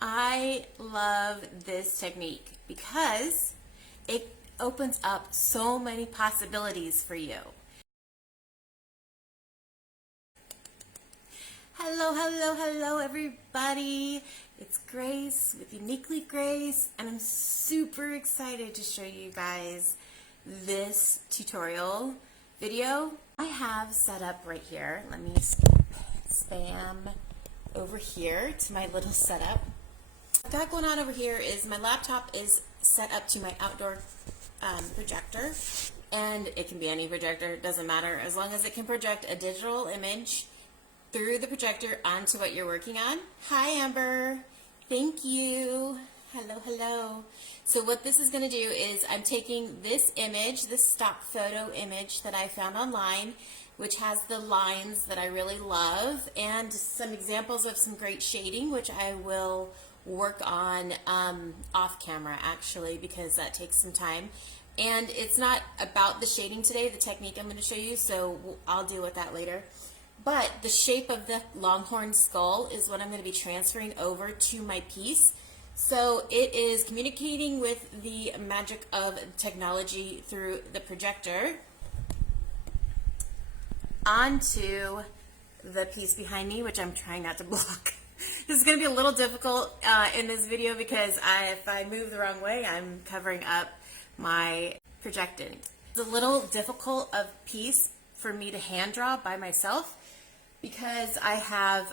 I love this technique because it opens up so many possibilities for you. Hello everybody. It's Grace with Uniquely Grace, and I'm super excited to show you guys this tutorial video I have set up right here. Let me spam over here to my little setup. What I've got going on over here is my laptop is set up to my outdoor projector, and it can be any projector, it doesn't matter, as long as it can project a digital image through the projector onto what you're working on. Hi Amber, thank you. Hello. So what this is going to do is I'm taking this image, this stock photo image that I found online, which has the lines that I really love and some examples of some great shading, which I will work on off camera actually, because that takes some time. And it's not about the shading today, the technique I'm going to show you, so I'll deal with that later. But the shape of the longhorn skull is what I'm going to be transferring over to my piece. So it is communicating with the magic of technology through the projector onto the piece behind me, which I'm trying not to block. This is going to be a little difficult in this video because if I move the wrong way, I'm covering up my projecting. It's a little difficult of piece for me to hand draw by myself because I have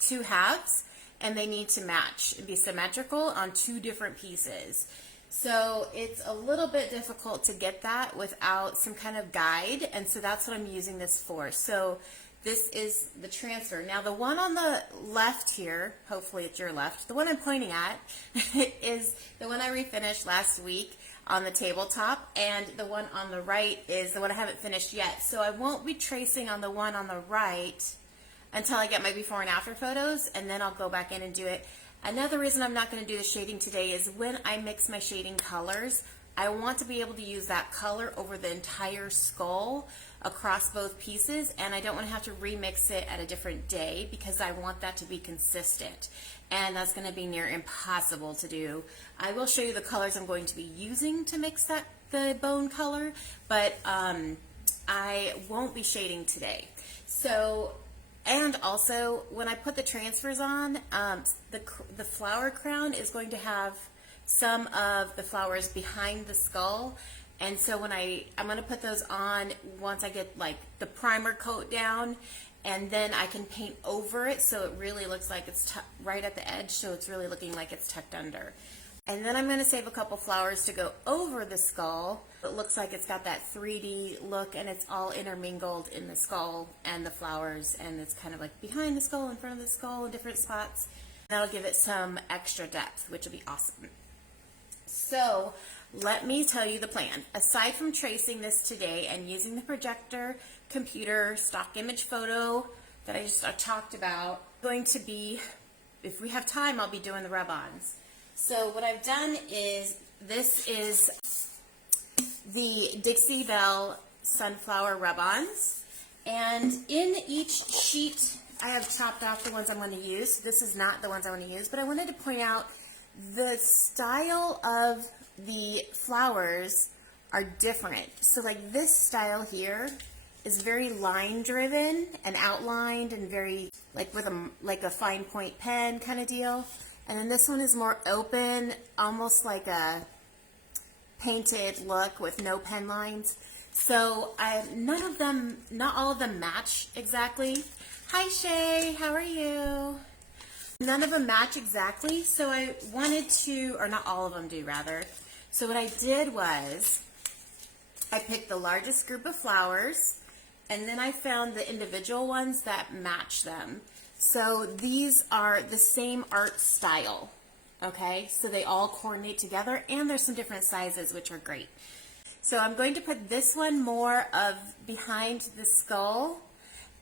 two halves and they need to match and be symmetrical on two different pieces. So it's a little bit difficult to get that without some kind of guide, and so that's what I'm using this for. So this is the transfer. Now the one on the left here, hopefully it's your left, the one I'm pointing at is the one I refinished last week on the tabletop, and the one on the right is the one I haven't finished yet. So I won't be tracing on the one on the right until I get my before and after photos, and then I'll go back in and do it. Another reason I'm not going to do the shading today is when I mix my shading colors, I want to be able to use that color over the entire skull across both pieces, and I don't want to have to remix it at a different day because I want that to be consistent, and that's going to be near impossible to do. I will show you the colors I'm going to be using to mix the bone color, but I won't be shading today. So, and also when I put the transfers on, the flower crown is going to have some of the flowers behind the skull, and so when I'm going to put those on once I get like the primer coat down, and then I can paint over it so it really looks like it's right at the edge, so it's really looking like it's tucked under. And then I'm going to save a couple flowers to go over the skull. It looks like it's got that 3D look, and it's all intermingled in the skull and the flowers, and it's kind of like behind the skull, in front of the skull, in different spots. That'll give it some extra depth, which will be awesome. So let me tell you the plan. Aside from tracing this today and using the projector, computer, stock image photo that I just talked about, going to be, if we have time, I'll be doing the rub-ons. So what I've done is, this is the Dixie Belle Sunflower rub-ons, and in each sheet I have chopped off the ones I'm going to use. This is not the ones I want to use, but I wanted to point out the style of the flowers are different. So like this style here is very line driven and outlined and very like with a fine point pen kind of deal. And then this one is more open, almost like a painted look with no pen lines. So not all of them match exactly. Hi Shay, how are you? None of them match exactly, so I wanted to, or not all of them do rather. So what I did was I picked the largest group of flowers, and then I found the individual ones that match them. So these are the same art style, okay? So they all coordinate together, and there's some different sizes, which are great. So I'm going to put this one more of behind the skull,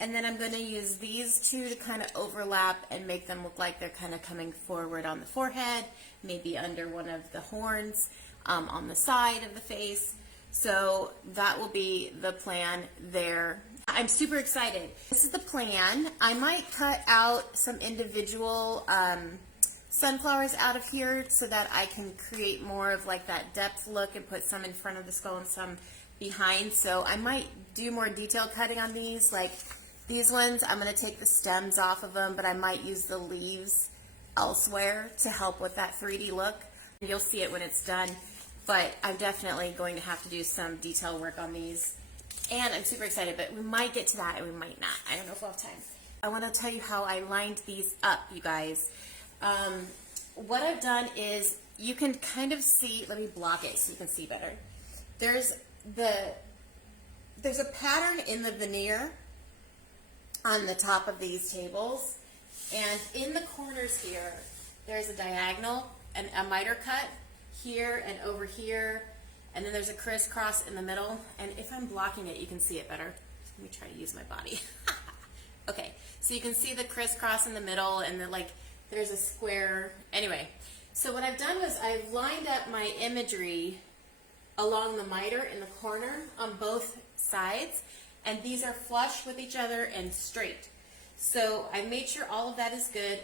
and then I'm going to use these two to kind of overlap and make them look like they're kind of coming forward on the forehead, maybe under one of the horns, on the side of the face. So that will be the plan there. I'm super excited. This is the plan. I might cut out some individual sunflowers out of here so that I can create more of like that depth look and put some in front of the skull and some behind. So I might do more detail cutting on these. Like these ones, I'm going to take the stems off of them, but I might use the leaves elsewhere to help with that 3D look. You'll see it when it's done, but I'm definitely going to have to do some detail work on these. And I'm super excited, but we might get to that and we might not. I don't know if we'll have time. I want to tell you how I lined these up, you guys. What I've done is, you can kind of see, let me block it so you can see better. There's a pattern in the veneer on the top of these tables, and in the corners here, there's a diagonal and a miter cut here and over here, and then there's a crisscross in the middle. And if I'm blocking it, you can see it better. Let me try to use my body. Okay, so you can see the crisscross in the middle, and then like there's a square. Anyway, so what I've done was I've lined up my imagery along the miter in the corner on both sides, and these are flush with each other and straight. So I made sure all of that is good.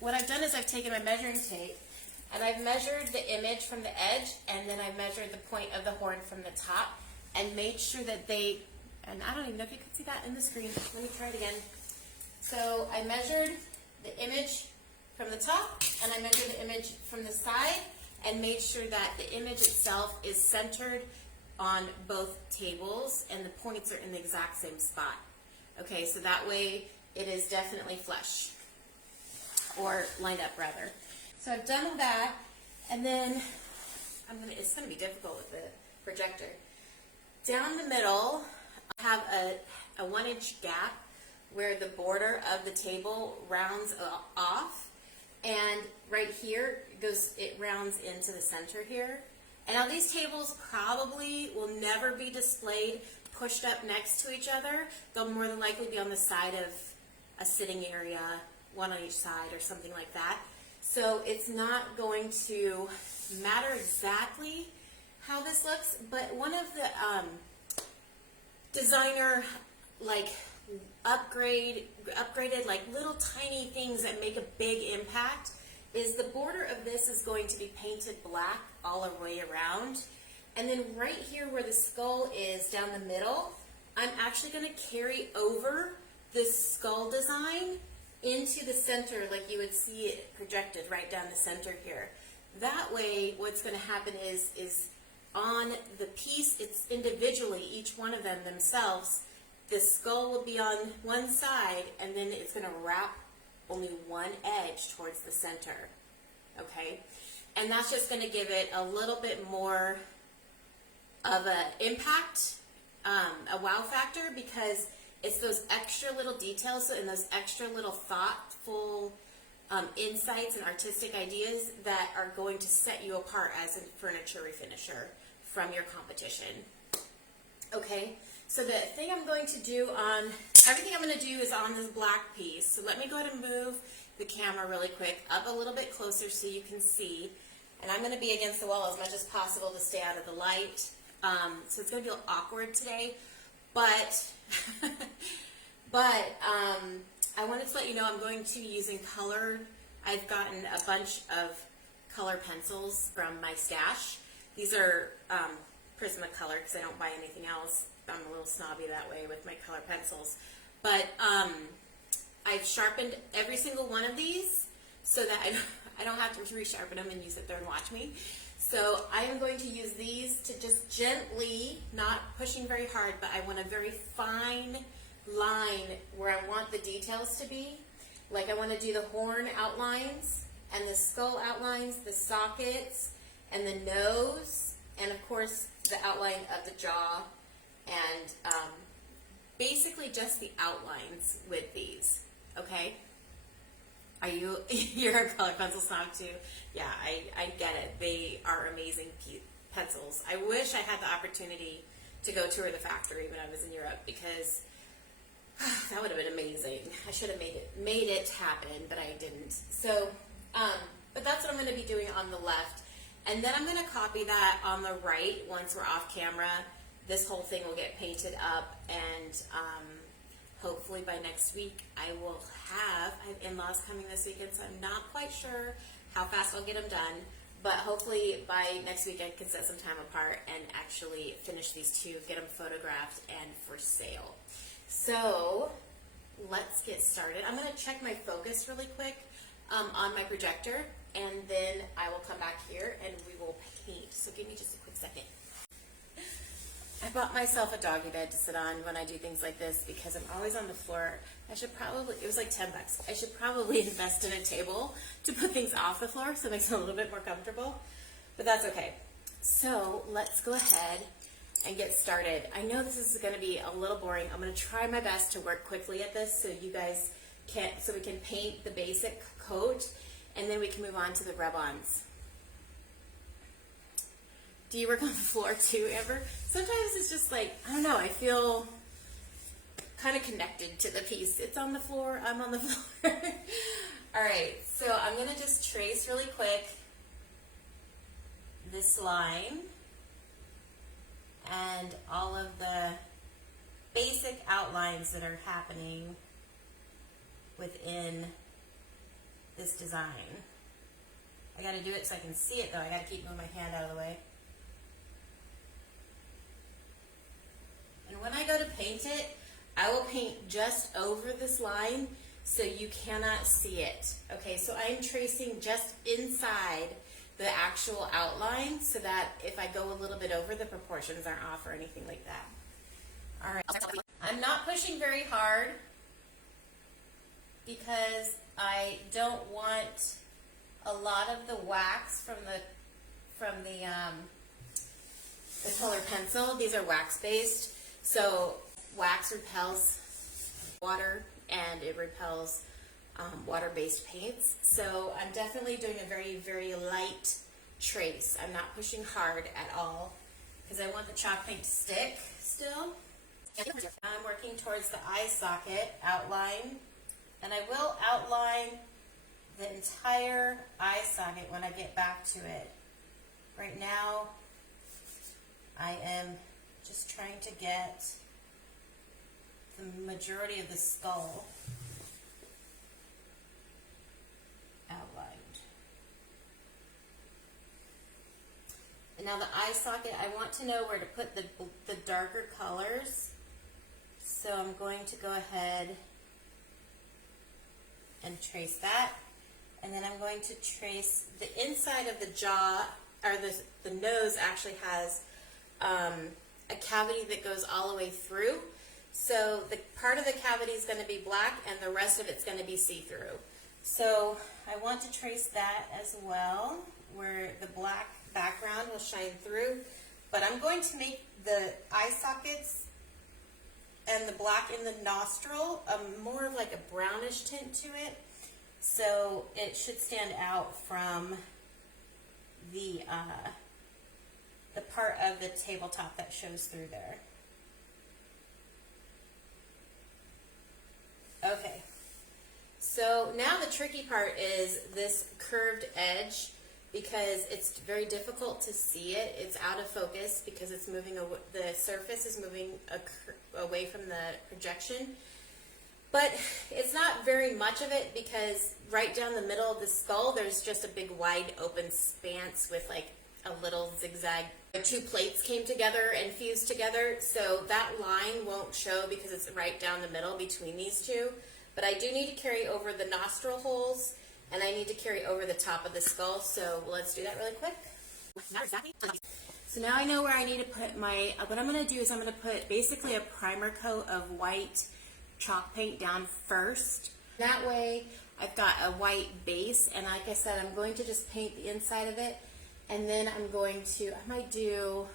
What I've done is I've taken my measuring tape and I've measured the image from the edge, and then I've measured the point of the horn from the top and made sure that they, and I don't even know if you can see that in the screen. Let me try it again. So I measured the image from the top and I measured the image from the side and made sure that the image itself is centered on both tables and the points are in the exact same spot. Okay, so that way it is definitely flush, or lined up rather. So I've done all that, and then it's gonna be difficult with the projector. Down the middle, I have a 1-inch gap where the border of the table rounds off, and right here it rounds into the center here. And now these tables probably will never be displayed pushed up next to each other. They'll more than likely be on the side of a sitting area, one on each side or something like that. So it's not going to matter exactly how this looks, but one of the designer like upgraded like little tiny things that make a big impact is the border of this is going to be painted black all the way around. And then right here where the skull is down the middle, I'm actually going to carry over this skull design into the center, like you would see it projected right down the center here. That way what's going to happen is on the piece, it's individually, each one of them themselves, the skull will be on one side, and then it's going to wrap only one edge towards the center, okay? And that's just going to give it a little bit more of an impact, a wow factor, because it's those extra little details and those extra little thoughtful insights and artistic ideas that are going to set you apart as a furniture refinisher from your competition. Okay, so the thing I'm going to do everything I'm going to do is on this black piece. So let me go ahead and move the camera really quick up a little bit closer so you can see. And I'm going to be against the wall as much as possible to stay out of the light. So it's going to feel awkward today, but I wanted to let you know I'm going to be using color. I've gotten a bunch of color pencils from my stash. These are Prismacolor because I don't buy anything else. I'm a little snobby that way with my color pencils. But I've sharpened every single one of these so that I don't have to resharpen them and you sit there and watch me. So I am going to use these to just gently, not pushing very hard, but I want a very fine line where I want the details to be. Like I want to do the horn outlines and the skull outlines, the sockets and the nose, and of course the outline of the jaw, and basically just the outlines with these, okay? You're a color pencil snob too? Yeah, I get it. They are amazing pencils. I wish I had the opportunity to go tour the factory when I was in Europe, because that would have been amazing. I should have made it happen, but I didn't. So, but that's what I'm going to be doing on the left. And then I'm going to copy that on the right once we're off camera. This whole thing will get painted up, and hopefully by next week I will have, I have in-laws coming this weekend, so I'm not quite sure how fast I'll get them done, but hopefully by next week I can set some time apart and actually finish these two, get them photographed and for sale. So let's get started. I'm going to check my focus really quick on my projector, and then I will come back here and we will paint. So give me just a quick second. I bought myself a doggy bed to sit on when I do things like this because I'm always on the floor. I should probably, it was like $10. I should probably invest in a table to put things off the floor so it makes it a little bit more comfortable, but that's okay. So let's go ahead and get started. I know this is going to be a little boring. I'm going to try my best to work quickly at this so you guys can, so we can paint the basic coat and then we can move on to the rub-ons. Do you work on the floor too, Amber? Sometimes it's just like, I don't know, I feel kind of connected to the piece. It's on the floor, I'm on the floor. All right, so I'm going to just trace really quick this line and all of the basic outlines that are happening within this design. I got to do it so I can see it though. I got to keep moving my hand out of the way. And when I go to paint it, I will paint just over this line so you cannot see it. Okay, so I'm tracing just inside the actual outline so that if I go a little bit over, the proportions aren't off or anything like that. All right, I'm not pushing very hard because I don't want a lot of the wax from the color pencil. These are wax based. So wax repels water and it repels water-based paints. So I'm definitely doing a very, very light trace. I'm not pushing hard at all because I want the chalk paint to stick still. I'm working towards the eye socket outline, and I will outline the entire eye socket when I get back to it. Right now, I am just trying to get the majority of the skull outlined. And now the eye socket, I want to know where to put the darker colors. So I'm going to go ahead and trace that. And then I'm going to trace the inside of the jaw, or the nose actually has a cavity that goes all the way through. So the part of the cavity is going to be black and the rest of it's going to be see-through. So I want to trace that as well, where the black background will shine through. But I'm going to make the eye sockets and the black in the nostril more of like a brownish tint to it. So it should stand out from the part of the tabletop that shows through there. Okay, so now the tricky part is this curved edge because it's very difficult to see it. It's out of focus because it's moving, the surface is moving away from the projection. But it's not very much of it because right down the middle of the skull, there's just a big wide open expanse with like a little zigzag. The two plates came together and fused together, so that line won't show because it's right down the middle between these two. But I do need to carry over the nostril holes, and I need to carry over the top of the skull, so let's do that really quick. So now I know where I need to put my, what I'm going to do is I'm going to put basically a primer coat of white chalk paint down first. That way I've got a white base, and like I said, I'm going to just paint the inside of it, and then I'm going to, I might do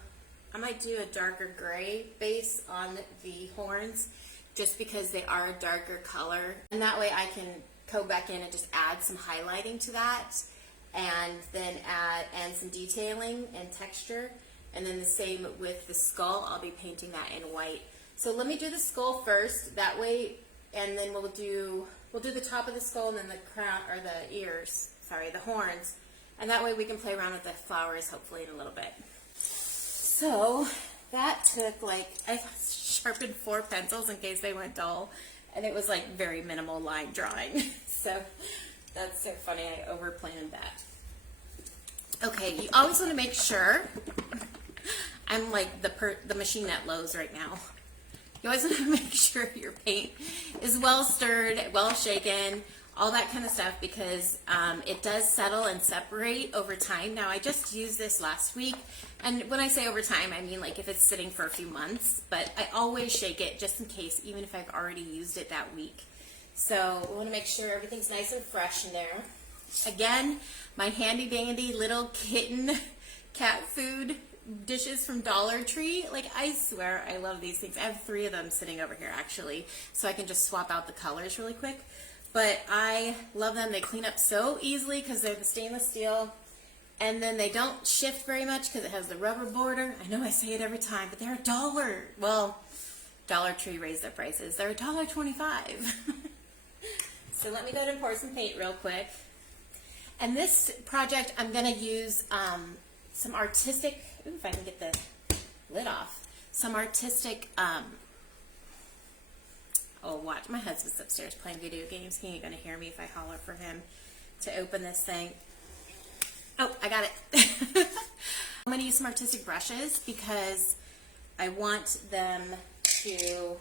a darker gray base on the horns just because they are a darker color, and that way I can go back in and just add some highlighting to that, and then add some detailing and texture. And then the same with the skull, I'll be painting that in white. So let me do the skull first, that way, and then we'll do the top of the skull and then the crown, or the ears, sorry, the horns, and that way we can play around with the flowers hopefully in a little bit. So that took like, I sharpened 4 pencils in case they went dull, and it was like very minimal line drawing. So that's so funny, I overplanned that. Okay, you always want to make sure, I'm like the machine at Lowe's right now. You always want to make sure your paint is well stirred, well shaken, all that kind of stuff, because it does settle and separate over time. Now, I just used this last week, and when I say over time, I mean like if it's sitting for a few months, but I always shake it just in case, even if I've already used it that week. So we want to make sure everything's nice and fresh in there. Again, my handy dandy little kitten cat food dishes from Dollar Tree. Like, I swear I love these things. I have 3 of them sitting over here actually, so I can just swap out the colors really quick. But I love them. They clean up so easily because they're the stainless steel, and then they don't shift very much because it has the rubber border. I know I say it every time, but they're $1. Well, Dollar Tree raised their prices. They're $1.25. So let me go ahead and pour some paint real quick. And this project, I'm going to use some artistic, ooh, if I can get the lid off, some artistic, oh, watch, my husband's upstairs playing video games. He ain't going to hear me if I holler for him to open this thing. Oh, I got it. I'm going to use some artistic brushes because I want them to,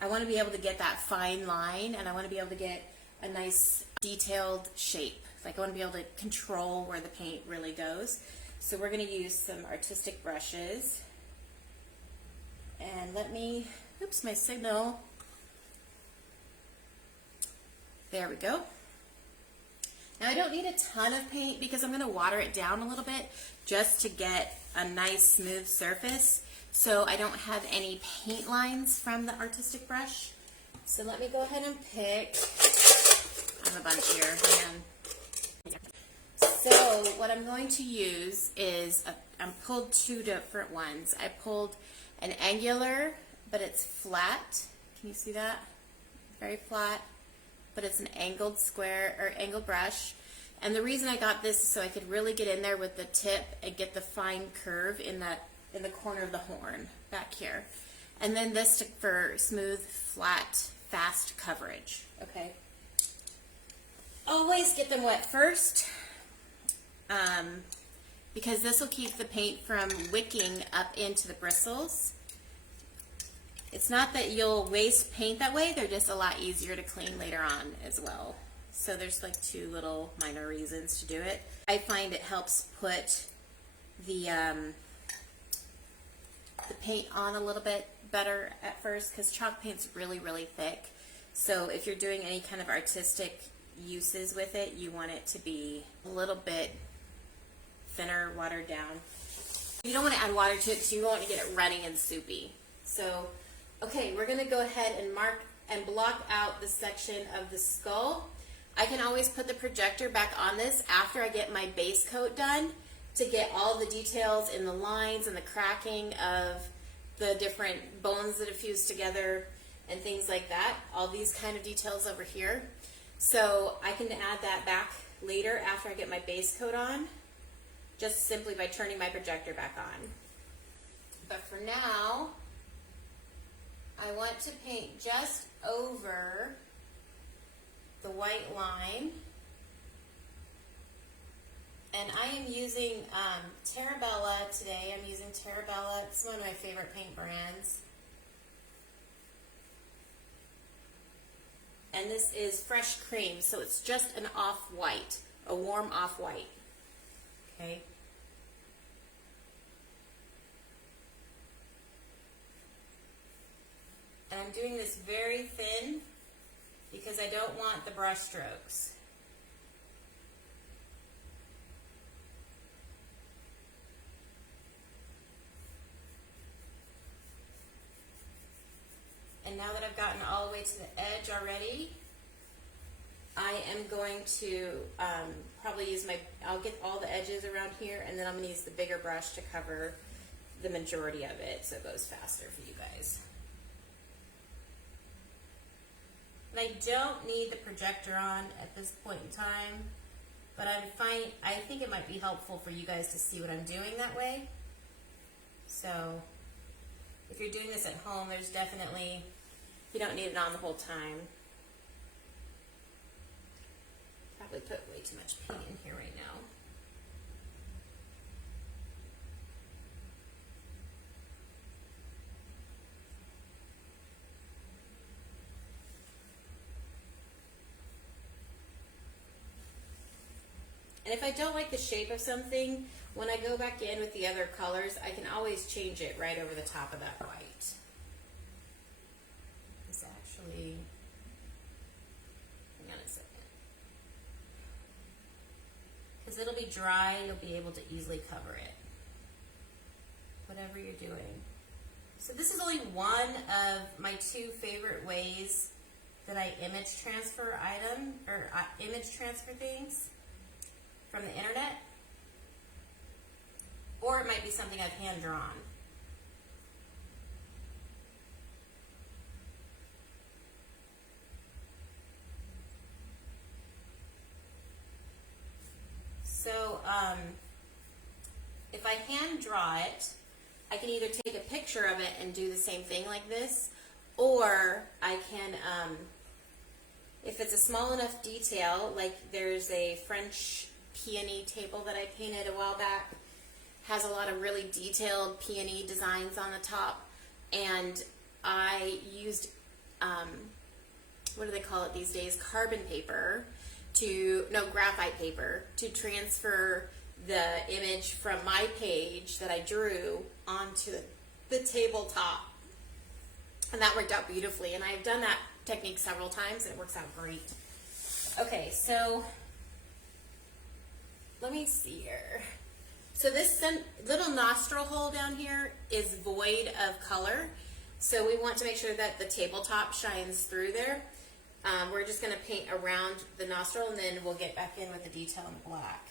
I want to be able to get that fine line, and I want to be able to get a nice detailed shape. Like, I want to be able to control where the paint really goes. So we're going to use some artistic brushes. And let me, oops, my signal. There we go. Now, I don't need a ton of paint because I'm going to water it down a little bit just to get a nice smooth surface, so I don't have any paint lines from the artistic brush. So let me go ahead and pick, I have a bunch here, hang on. So what I'm going to use is, I pulled 2 different ones. I pulled an angular, but it's flat. Can you see that? Very flat, but it's an angled square, or angled brush. And the reason I got this is so I could really get in there with the tip and get the fine curve in the corner of the horn back here. And then this for smooth, flat, fast coverage. Okay. Always get them wet first, because this will keep the paint from wicking up into the bristles. It's not that you'll waste paint that way, they're just a lot easier to clean later on as well. So there's like 2 little minor reasons to do it. I find it helps put the paint on a little bit better at first, because chalk paint's really, really thick. So if you're doing any kind of artistic uses with it, you want it to be a little bit thinner, watered down. You don't want to add water to it because you want to get it runny and soupy. So, okay, we're going to go ahead and mark and block out the section of the skull. I can always put the projector back on this after I get my base coat done to get all the details in the lines and the cracking of the different bones that have fused together and things like that. All these kind of details over here. So I can add that back later after I get my base coat on, just simply by turning my projector back on. But for now, I want to paint just over the white line. And I am using Terabella today. I'm using Terabella. It's one of my favorite paint brands. And this is Fresh Cream, so it's just an off-white, a warm off-white. Okay. And I'm doing this very thin because I don't want the brush strokes. And now that I've gotten all the way to the edge already, I am going to probably use I'll get all the edges around here, and then I'm going to use the bigger brush to cover the majority of it so it goes faster for you guys. And I don't need the projector on at this point in time, but I think it might be helpful for you guys to see what I'm doing that way. So if you're doing this at home, there's definitely You don't need it on the whole time. Probably put way too much paint in here right now. And if I don't like the shape of something, when I go back in with the other colors, I can always change it right over the top of that white. It's actually, hang on a second. Because it'll be dry, you'll be able to easily cover it. Whatever you're doing. So this is only one of my two favorite ways that I image transfer image transfer things from the internet, or it might be something I've hand drawn. So if I hand draw it, I can either take a picture of it and do the same thing like this, or I can, if it's a small enough detail, like there's a French peony table that I painted a while back, has a lot of really detailed peony designs on the top, and I used, what do they call it these days, carbon paper, graphite paper, to transfer the image from my page that I drew onto the tabletop, and that worked out beautifully, and I've done that technique several times, and it works out great. Okay, so let me see here. So this little nostril hole down here is void of color, so we want to make sure that the tabletop shines through there. We're just going to paint around the nostril, and then we'll get back in with the detail in black.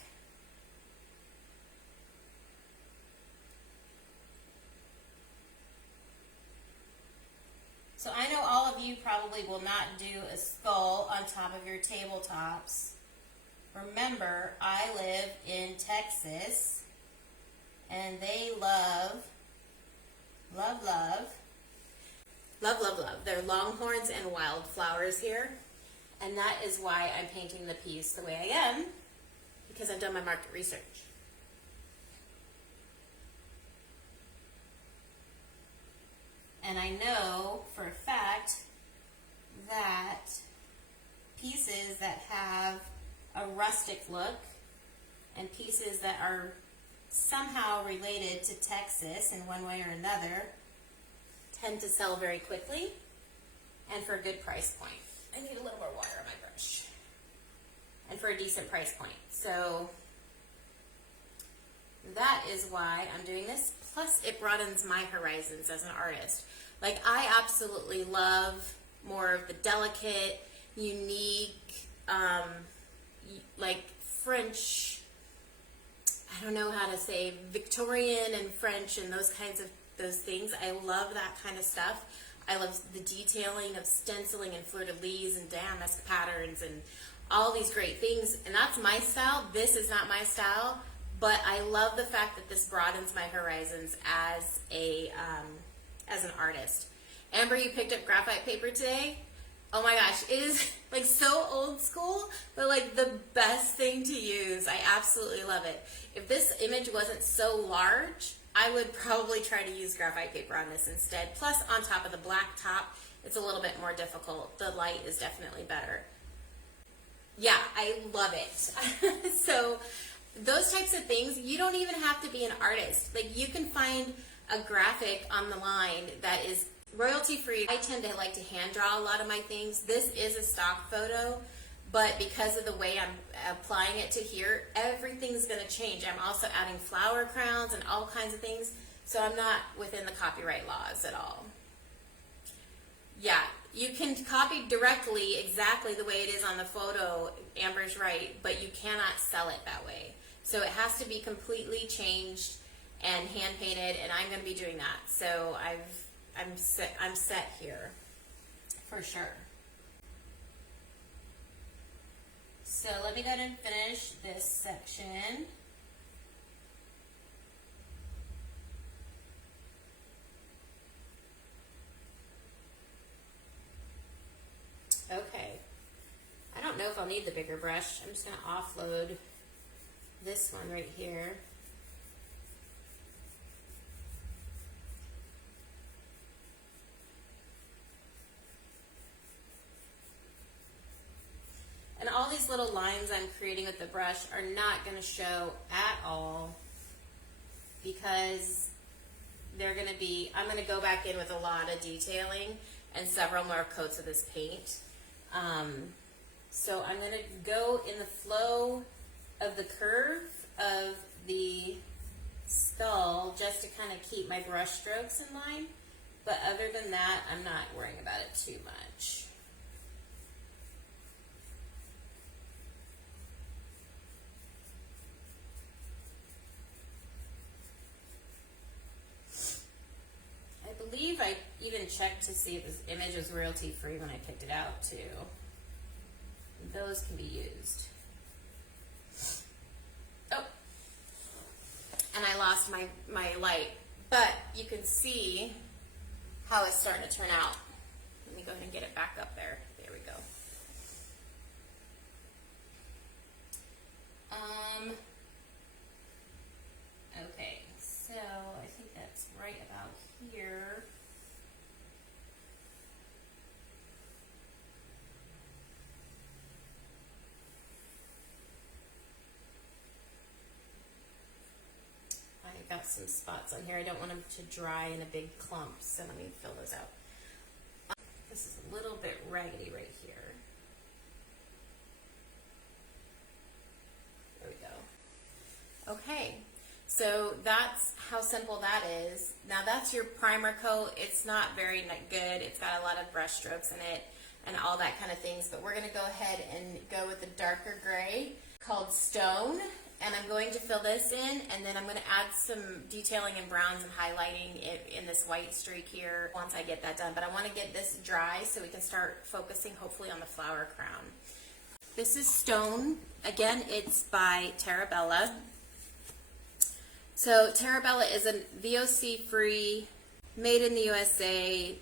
So I know all of you probably will not do a skull on top of your tabletops. Remember, I live in Texas, and they love their longhorns and wildflowers here. And that is why I'm painting the piece the way I am, because I've done my market research. And I know for a fact that pieces that have a rustic look and pieces that are somehow related to Texas in one way or another tend to sell very quickly and for a good price point. I need a little more water on my brush. And for a decent price point. So that is why I'm doing this. Plus it broadens my horizons as an artist. Like, I absolutely love more of the delicate, unique, like French, I don't know how to say, Victorian and French and those things. I love that kind of stuff. I love the detailing of stenciling and fleur-de-lis and damask patterns and all these great things. And that's my style. This is not my style, but I love the fact that this broadens my horizons as an artist. Amber, you picked up graphite paper today. Oh my gosh, it is like so old school, but like the best thing to use. I absolutely love it. If this image wasn't so large, I would probably try to use graphite paper on this instead. Plus, on top of the black top, it's a little bit more difficult. The light is definitely better. Yeah, I love it. So those types of things, you don't even have to be an artist. Like, you can find a graphic on the line that is royalty free. I tend to like to hand draw a lot of my things. This is a stock photo, but because of the way I'm applying it to here, everything's going to change. I'm also adding flower crowns and all kinds of things, so I'm not within the copyright laws at all. Yeah, you can copy directly exactly the way it is on the photo. Amber's right, but you cannot sell it that way. So it has to be completely changed and hand painted, and I'm going to be doing that. So I'm set here for sure. So let me go ahead and finish this section. know if I'll need the bigger brush. I'm just going to offload this one right here. And all these little lines I'm creating with the brush are not going to show at all because they're going to be, I'm going to go back in with a lot of detailing and several more coats of this paint. So I'm going to go in the flow of the curve of the skull just to kind of keep my brush strokes in line. But other than that, I'm not worrying about it too much. I believe I even checked to see if this image was royalty free when I picked it out too. Those can be used. Oh, and I lost my light, but you can see how it's starting to turn out. Let me go ahead and get it back up there. There we go. Okay, so I think that's right about here. I got some spots on here. I don't want them to dry in a big clump, so let me fill those out. This is a little bit raggedy right here. There we go. Okay, so that's how simple that is. Now that's your primer coat. It's not very good. It's got a lot of brush strokes in it and all that kind of things, but we're going to go ahead and go with the darker gray called Stone. And I'm going to fill this in, and then I'm going to add some detailing and browns and highlighting in this white streak here once I get that done. But I want to get this dry so we can start focusing hopefully on the flower crown. This is Stone. Again, it's by Terabella. So Terabella is a VOC-free, made in the USA,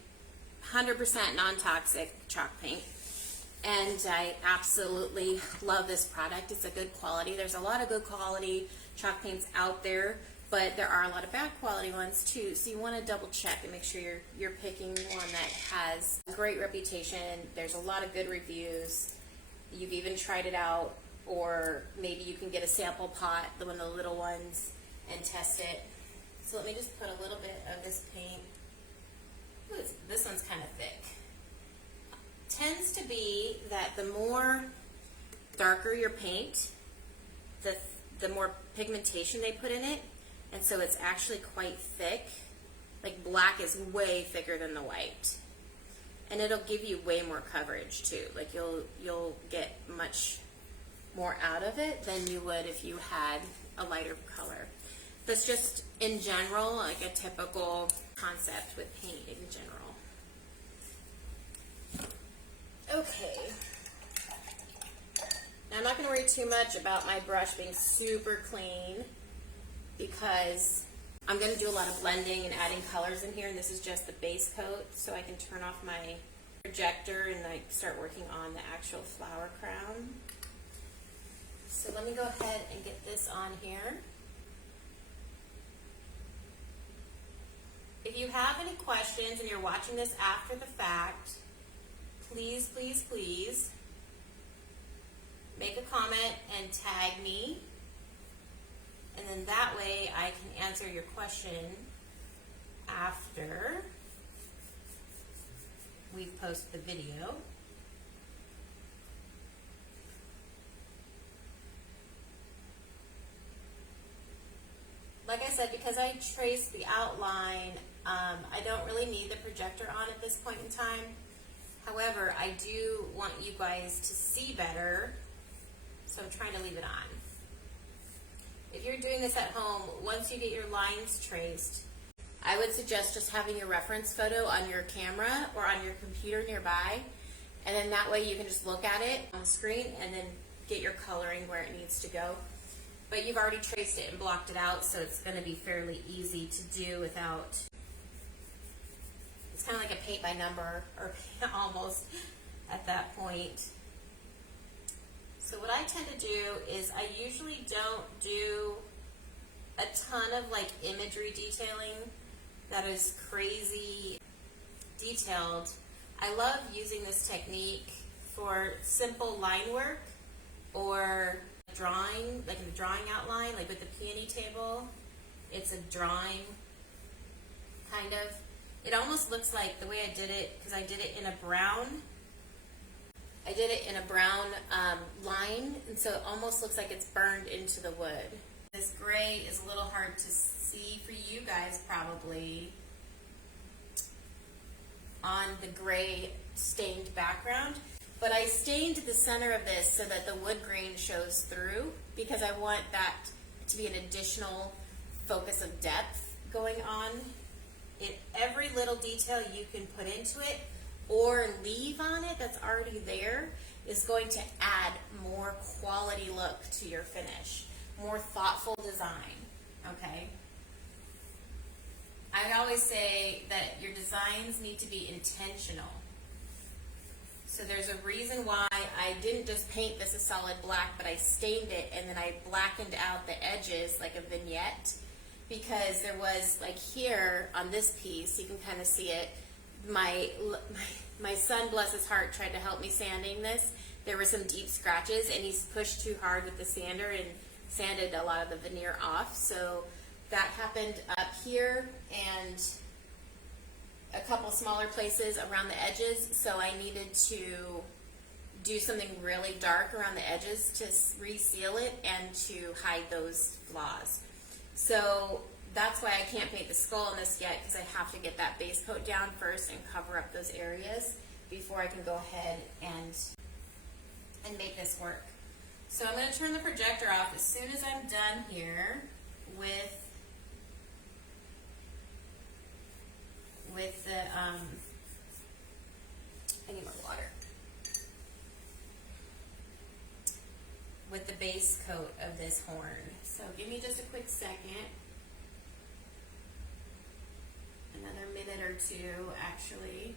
100% non-toxic chalk paint. And I absolutely love this product. It's a good quality. There's a lot of good quality chalk paints out there, but there are a lot of bad quality ones too. So you want to double check and make sure you're picking one that has a great reputation. There's a lot of good reviews. You've even tried it out, or maybe you can get a sample pot, one of the little ones, and test it. So let me just put a little bit of this paint. Ooh, this one's kind of thick. Tends to be that the more darker your paint, the more pigmentation they put in it, and so it's actually quite thick. Like black is way thicker than the white, and it'll give you way more coverage too. Like you'll get much more out of it than you would if you had a lighter color. That's just in general like a typical concept with paint in general. Okay, now I'm not going to worry too much about my brush being super clean because I'm going to do a lot of blending and adding colors in here, and this is just the base coat, so I can turn off my projector and like start working on the actual flower crown. So let me go ahead and get this on here. If you have any questions and you're watching this after the fact, please, please, please make a comment and tag me, and then that way I can answer your question after we've posted the video. Like I said, because I traced the outline, I don't really need the projector on at this point in time. However, I do want you guys to see better, so I'm trying to leave it on. If you're doing this at home, once you get your lines traced, I would suggest just having your reference photo on your camera or on your computer nearby, and then that way you can just look at it on the screen and then get your coloring where it needs to go. But you've already traced it and blocked it out, so it's going to be fairly easy to do without... It's kind of like a paint by number, or almost at that point. So what I tend to do is I usually don't do a ton of like imagery detailing that is crazy detailed. I love using this technique for simple line work or drawing, like a drawing outline, like with the peony table. It's a drawing kind of. It almost looks like the way I did it, because I did it in a brown. I did it in a brown line, and so it almost looks like it's burned into the wood. This gray is a little hard to see for you guys probably on the gray stained background, but I stained the center of this so that the wood grain shows through, because I want that to be an additional focus of depth going on. Every little detail you can put into it or leave on it that's already there is going to add more quality look to your finish, more thoughtful design, okay? I always say that your designs need to be intentional. So there's a reason why I didn't just paint this a solid black, but I stained it and then I blackened out the edges like a vignette, because there was, like here on this piece, you can kind of see it, my son, bless his heart, tried to help me sanding this. There were some deep scratches and he's pushed too hard with the sander and sanded a lot of the veneer off. So that happened up here and a couple smaller places around the edges. So I needed to do something really dark around the edges to reseal it and to hide those flaws. So that's why I can't paint the skull on this yet, because I have to get that base coat down first and cover up those areas before I can go ahead and make this work. So I'm going to turn the projector off as soon as I'm done here with the, I need more water. With the base coat of this horn. So give me just a quick second. Another minute or two, actually.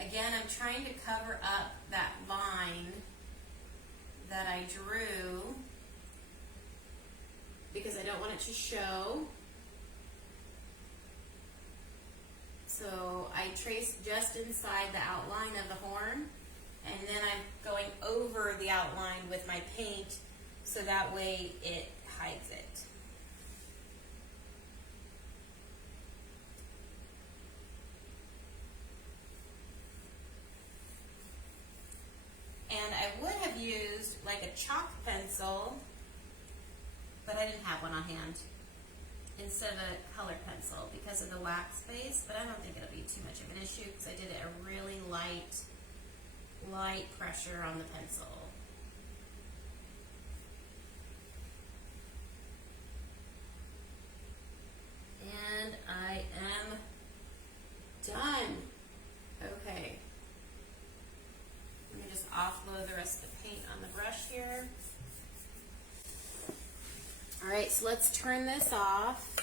Again, I'm trying to cover up that vine that I drew because I don't want it to show. So I traced just inside the outline of the horn, and then I'm going over the outline with my paint so that way it hides it. And I would have used like a chalk pencil, but I didn't have one on hand, instead of a color pencil because of the wax base, but I don't think it'll be too much of an issue because I did it a really light pressure on the pencil. And I am done. Okay. Let me just offload the rest of the paint on the brush here. Alright, so let's turn this off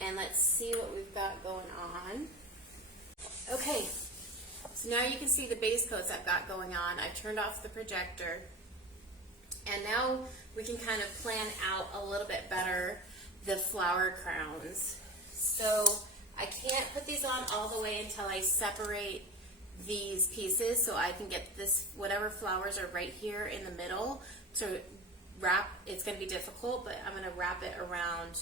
and let's see what we've got going on. Okay, so now you can see the base coats I've got going on. I've turned off the projector, and now we can kind of plan out a little bit better the flower crowns. So I can't put these on all the way until I separate these pieces so I can get this, whatever flowers are right here in the middle, to wrap. It's going to be difficult, but I'm going to wrap it around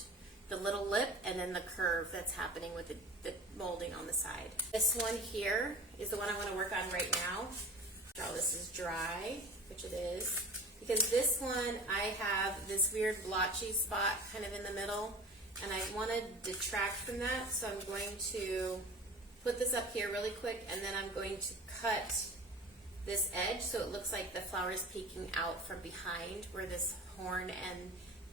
the little lip and then the curve that's happening with the molding on the side. This one here is the one I want to work on right now. All this is dry, which it is, because this one I have this weird blotchy spot kind of in the middle, and I want to detract from that, so I'm going to put this up here really quick, and then I'm going to cut this edge so it looks like the flower is peeking out from behind where this horn and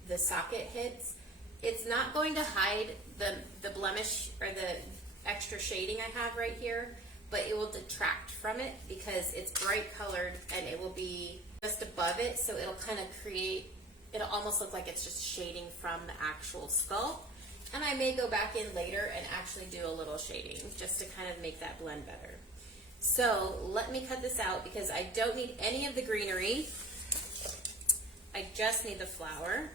the socket hits. It's not going to hide the blemish or the extra shading I have right here, but it will detract from it because it's bright colored and it will be just above it, so it'll kind of create, it'll almost look like it's just shading from the actual sculpt. And I may go back in later and actually do a little shading just to kind of make that blend better. So let me cut this out because I don't need any of the greenery. I just need the flower.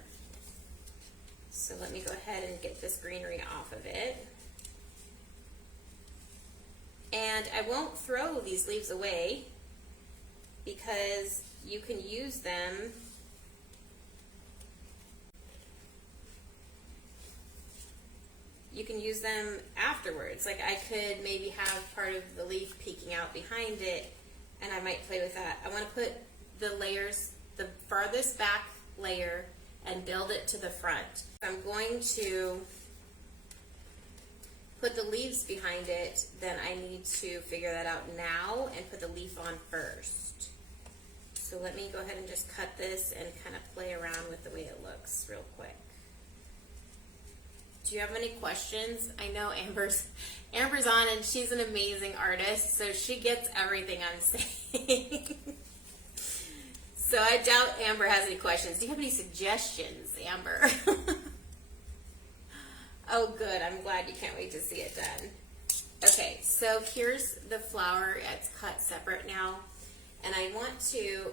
So let me go ahead and get this greenery off of it. And I won't throw these leaves away because you can use them afterwards. Like I could maybe have part of the leaf peeking out behind it and I might play with that. I want to put the layers, the farthest back layer, and build it to the front. I'm going to put the leaves behind it, then I need to figure that out now and put the leaf on first. So let me go ahead and just cut this and kind of play around with the way it looks real quick. Do you have any questions? I know Amber's on and she's an amazing artist, so she gets everything I'm saying. So I doubt Amber has any questions. Do you have any suggestions, Amber? Oh, good. I'm glad you can't wait to see it done. Okay, so here's the flower. It's cut separate now. And I want to,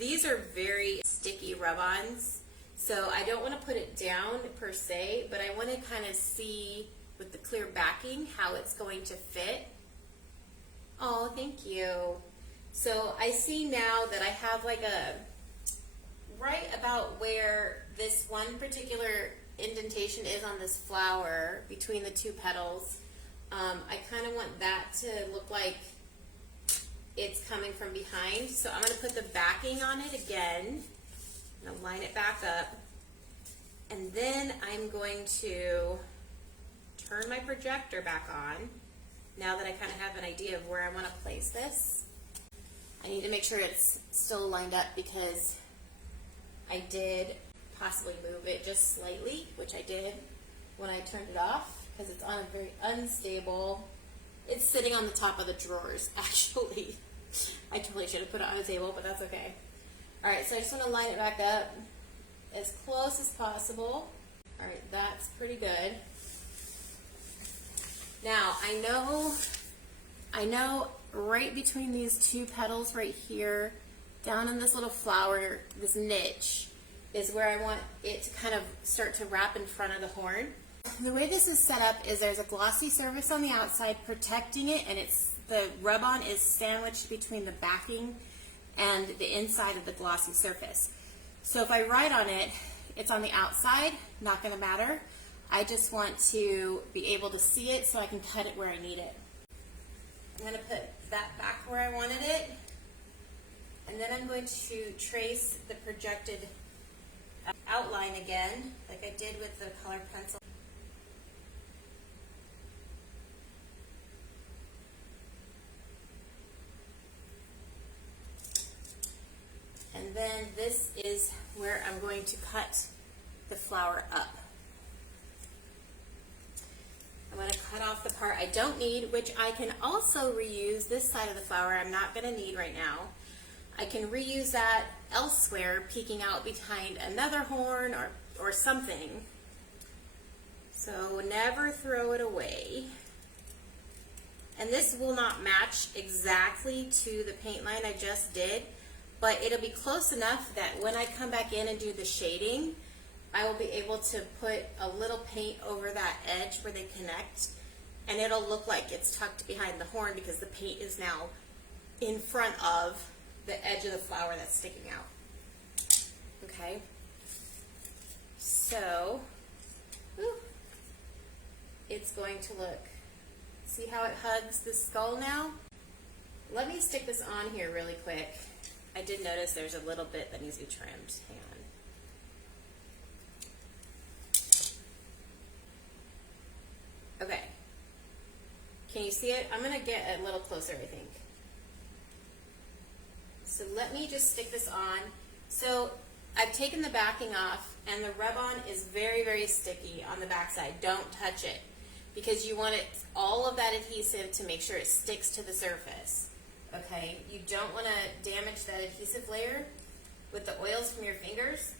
these are very sticky rub-ons. So I don't want to put it down per se, but I want to kind of see with the clear backing how it's going to fit. Oh, thank you. So I see now that I have like right about where this one particular indentation is on this flower between the two petals. I kind of want that to look like it's coming from behind. So I'm going to put the backing on it again. I'm going to line it back up. And then I'm going to turn my projector back on now that I kind of have an idea of where I want to place this. I need to make sure it's still lined up because I did possibly move it just slightly, which I did when I turned it off because it's on a very unstable, it's sitting on the top of the drawers actually. I totally should have put it on a table, but that's okay. Alright, so I just want to line it back up as close as possible. Alright, that's pretty good. Now, I know right between these two petals right here, down in this little flower, this niche, is where I want it to kind of start to wrap in front of the horn. The way this is set up is there's a glossy surface on the outside protecting it, and the rub-on is sandwiched between the backing and the inside of the glossy surface. So if I write on it, it's on the outside, not going to matter. I just want to be able to see it so I can cut it where I need it. I'm going to put that back where I wanted it, and then I'm going to trace the projected outline again, like I did with the colored pencil. And then this is where I'm going to cut the flower up. I'm going to cut off the part I don't need, which I can also reuse this side of the flower I'm not going to need right now. I can reuse that elsewhere, peeking out behind another horn or something. So never throw it away. And this will not match exactly to the paint line I just did, but it'll be close enough that when I come back in and do the shading, I will be able to put a little paint over that edge where they connect, and it'll look like it's tucked behind the horn because the paint is now in front of the edge of the flower that's sticking out. Okay, so it's going to look, see how it hugs the skull now? Let me stick this on here really quick. I did notice there's a little bit that needs to be trimmed. Hang on. Okay. Can you see it? I'm going to get a little closer, I think. So let me just stick this on. So I've taken the backing off, and the rub-on is very, very sticky on the backside. Don't touch it because you want it, all of that adhesive to make sure it sticks to the surface. Okay, you don't want to damage that adhesive layer with the oils from your fingers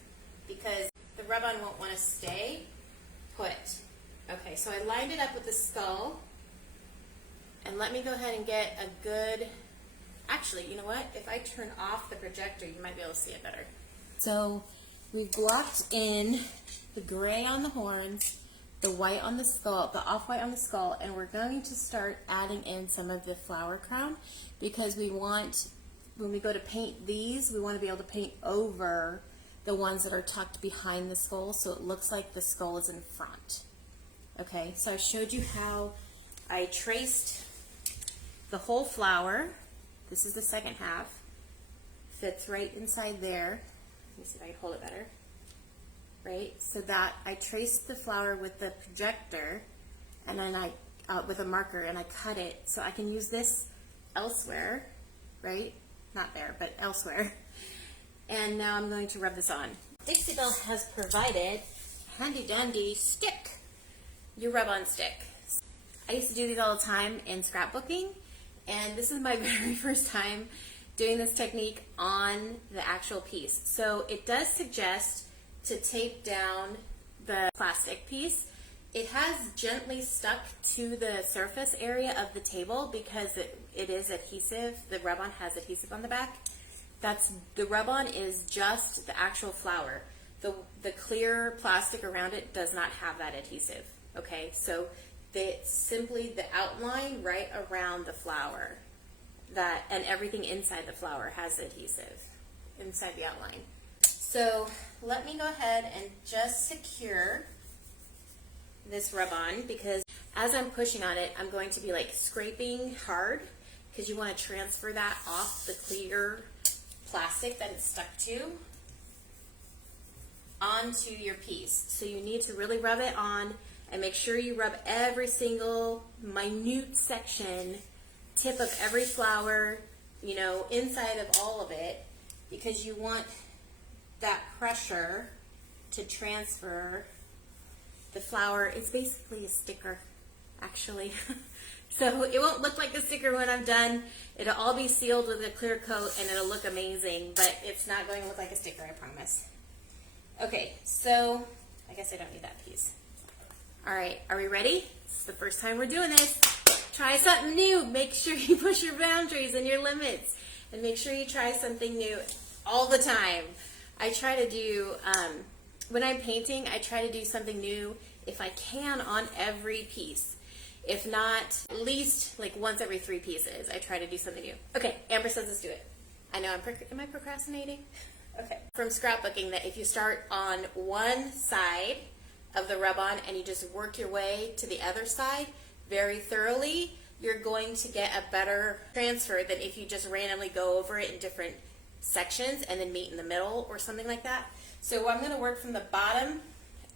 because the rub-on won't want to stay. put. Okay, so I lined it up with the skull. And let me go ahead and get a good, actually, you know what? If I turn off the projector, you might be able to see it better. So we've blocked in the gray on the horns, the white on the skull, the off-white on the skull, and we're going to start adding in some of the flower crown because we want, when we go to paint these, we want to be able to paint over the ones that are tucked behind the skull so it looks like the skull is in front. Okay, so I showed you how I traced the whole flower. This is the second half. Fits right inside there. Let me see if I can hold it better. Right? So that I traced the flower with the projector and then I, with a marker, and I cut it so I can use this elsewhere, right? Not there, but elsewhere. And now I'm going to rub this on. Dixie Belle has provided a handy dandy stick. Your rub-on stick. I used to do these all the time in scrapbooking, and this is my very first time doing this technique on the actual piece. So it does suggest to tape down the plastic piece. It has gently stuck to the surface area of the table because it is adhesive. The rub-on has adhesive on the back. The rub-on is just the actual flower. The clear plastic around it does not have that adhesive. Okay, so it's simply the outline right around the flower, and everything inside the flower has adhesive inside the outline. So let me go ahead and just secure this rub-on, because as I'm pushing on it, I'm going to be like scraping hard because you want to transfer that off the clear plastic that it's stuck to onto your piece. So you need to really rub it on and make sure you rub every single minute section, tip of every flower, you know, inside of all of it, because you want that pressure to transfer the flower. It's basically a sticker, actually. So it won't look like a sticker when I'm done. It'll all be sealed with a clear coat and it'll look amazing, but it's not going to look like a sticker, I promise. Okay, so I guess I don't need that piece. All right, are we ready? This is the first time we're doing this. Try something new. Make sure you push your boundaries and your limits, and make sure you try something new all the time. I try to do, when I'm painting, I try to do something new if I can on every piece. If not, at least like once every 3 pieces, I try to do something new. Okay, Amber says let's do it. I know, am I procrastinating? Okay. From scrapbooking, that if you start on one side of the rub-on and you just work your way to the other side very thoroughly, you're going to get a better transfer than if you just randomly go over it in different sections and then meet in the middle or something like that. So I'm going to work from the bottom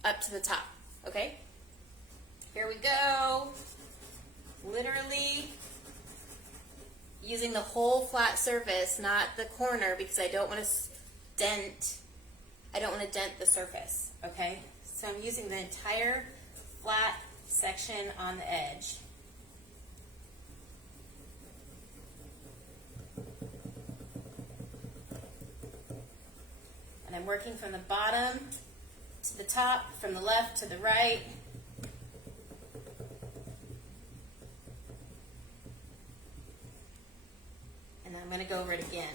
up to the top, okay? Here we go. Literally using the whole flat surface, not the corner, because I don't want to dent the surface, okay? So I'm using the entire flat section on the edge. And I'm working from the bottom to the top, from the left to the right. And I'm going to go over it again.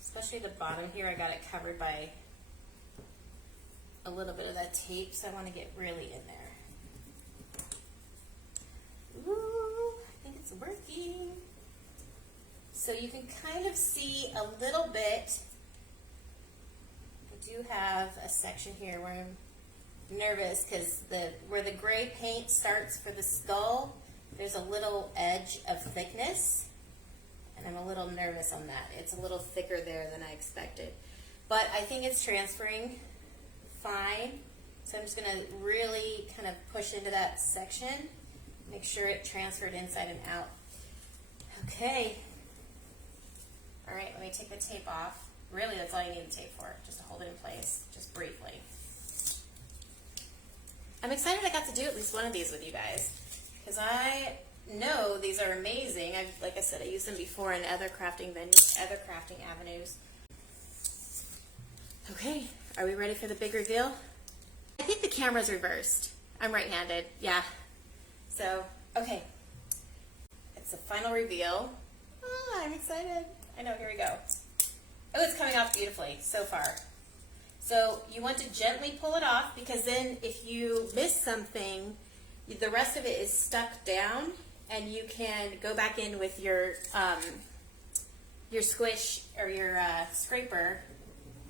Especially the bottom here, I got it covered by a little bit of that tape, so I want to get really in there. Ooh, I think it's working. So you can kind of see a little bit. I do have a section here where I'm nervous because where the gray paint starts for the skull, there's a little edge of thickness, and I'm a little nervous on that. It's a little thicker there than I expected, but I think it's transferring fine. So I'm just going to really kind of push into that section, make sure it transferred inside and out. Okay. All right, let me take the tape off. Really, that's all you need the tape for, just to hold it in place, just briefly. I'm excited I got to do at least one of these with you guys, because I know these are amazing. Like I said, I used them before in other crafting venues, other crafting avenues. Okay, are we ready for the big reveal? I think the camera's reversed. I'm right-handed, yeah. So, okay. It's the final reveal. Oh, I'm excited. I know, here we go. Oh, it's coming off beautifully so far. So you want to gently pull it off, because then if you miss something, the rest of it is stuck down, and you can go back in with your squish or your scraper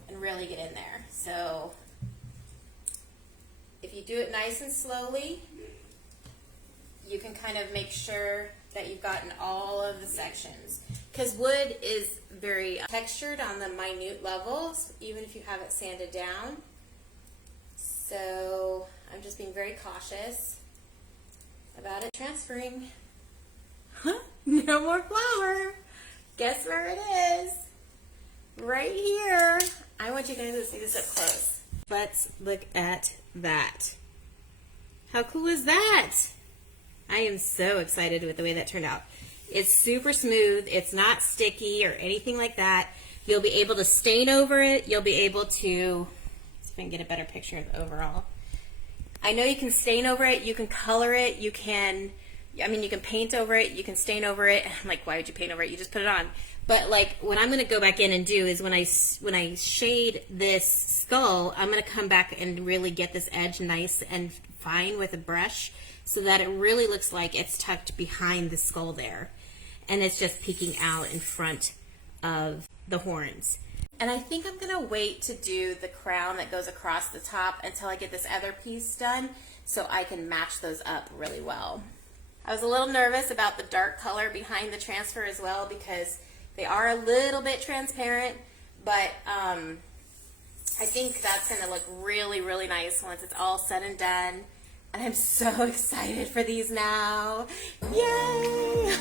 and really get in there. So if you do it nice and slowly, you can kind of make sure that you've gotten all of the sections. Because wood is very textured on the minute levels, even if you have it sanded down. So I'm just being very cautious about it transferring. Huh? No more flour. Guess where it is? Right here. I want you guys to see this up close. Let's look at that. How cool is that? I am so excited with the way that turned out. It's super smooth. It's not sticky or anything like that. You'll be able to stain over it. You'll be able to, see if I can get a better picture of the overall. I know you can stain over it. You can color it. You can, I mean, you can paint over it. You can stain over it. I'm like, why would you paint over it? You just put it on. But like what I'm going to go back in and do is when I shade this skull, I'm going to come back and really get this edge nice and fine with a brush, so that it really looks like it's tucked behind the skull there, and it's just peeking out in front of the horns. And I think I'm gonna wait to do the crown that goes across the top until I get this other piece done, so I can match those up really well. I was a little nervous about the dark color behind the transfer as well, because they are a little bit transparent, but I think that's gonna look really, really nice once it's all said and done. And I'm so excited for these now. Yay!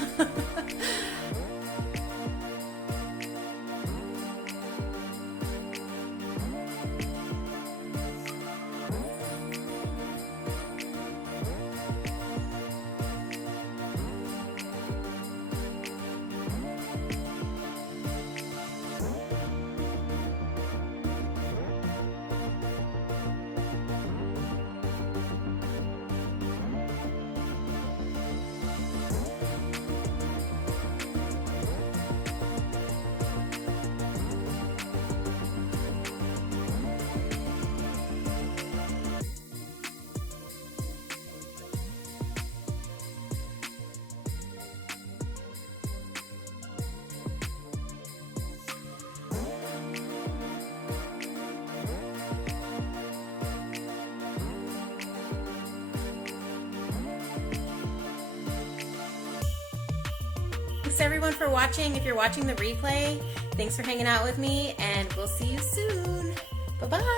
Thanks everyone for watching. If you're watching the replay, thanks for hanging out with me, and we'll see you soon. Bye-bye.